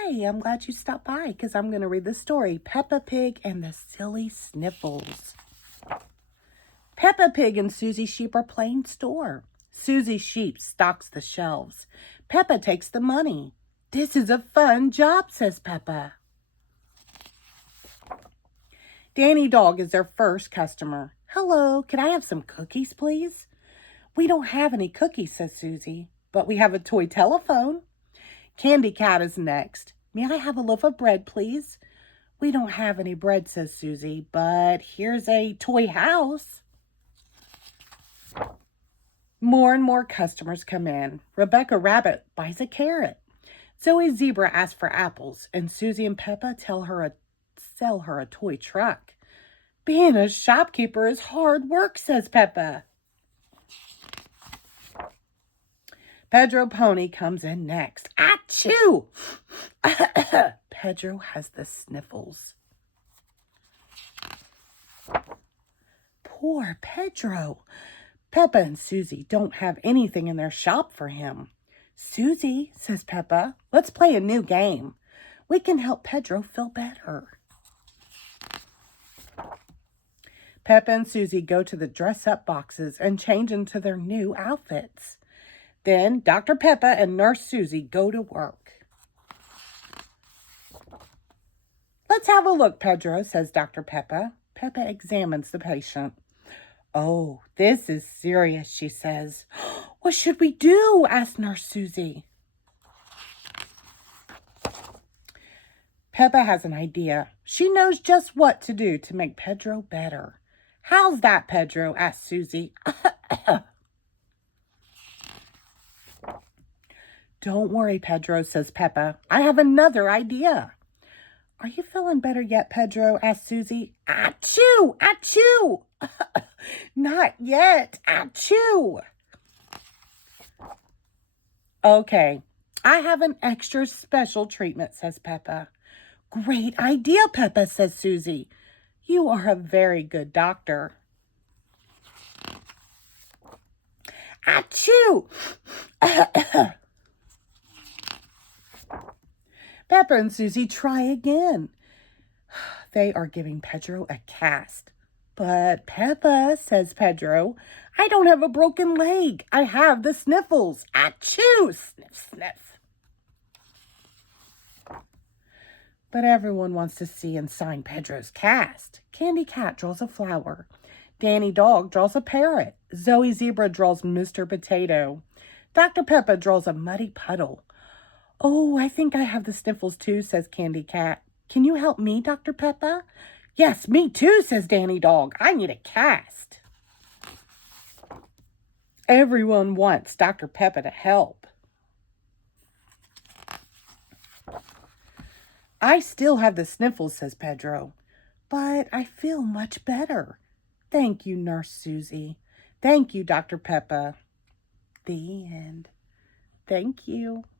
Hi, I'm glad you stopped by because I'm going to read the story, Peppa Pig and the Silly Sniffles. Peppa Pig and Susie Sheep are playing store. Susie Sheep stocks the shelves. Peppa takes the money. This is a fun job, says Peppa. Danny Dog is their first customer. Hello, can I have some cookies, please? We don't have any cookies, says Susie, but we have a toy telephone. Candy Cat is next. May I have a loaf of bread, please? We don't have any bread, says Susie, but here's a toy house. More and more customers come in. Rebecca Rabbit buys a carrot. Zoe Zebra asks for apples, and Susie and Peppa sell her a toy truck. Being a shopkeeper is hard work, says Peppa. Pedro Pony comes in next. Achoo! Pedro has the sniffles. Poor Pedro. Peppa and Susie don't have anything in their shop for him. Susie, says Peppa, let's play a new game. We can help Pedro feel better. Peppa and Susie go to the dress-up boxes and change into their new outfits. Then Dr. Peppa and Nurse Susie go to work. Let's have a look, Pedro, says Dr. Peppa. Peppa examines the patient. Oh, this is serious, she says. What should we do? Asks Nurse Susie. Peppa has an idea. She knows just what to do to make Pedro better. How's that, Pedro? Asks Susie. Don't worry, Pedro, says Peppa. I have another idea. Are you feeling better yet, Pedro? Asked Susie. Achoo! Achoo! Not yet. Achoo! Okay, I have an extra special treatment, says Peppa. Great idea, Peppa, says Susie. You are a very good doctor. Achoo! Peppa and Susie try again. They are giving Pedro a cast. But Peppa, says Pedro, I don't have a broken leg. I have the sniffles. Achoo! Sniff, sniff. But everyone wants to see and sign Pedro's cast. Candy Cat draws a flower. Danny Dog draws a parrot. Zoe Zebra draws Mr. Potato. Dr. Peppa draws a muddy puddle. Oh, I think I have the sniffles too, says Candy Cat. Can you help me, Dr. Peppa? Yes, me too, says Danny Dog. I need a cast. Everyone wants Dr. Peppa to help. I still have the sniffles, says Pedro, but I feel much better. Thank you, Nurse Susie. Thank you, Dr. Peppa. The end. Thank you.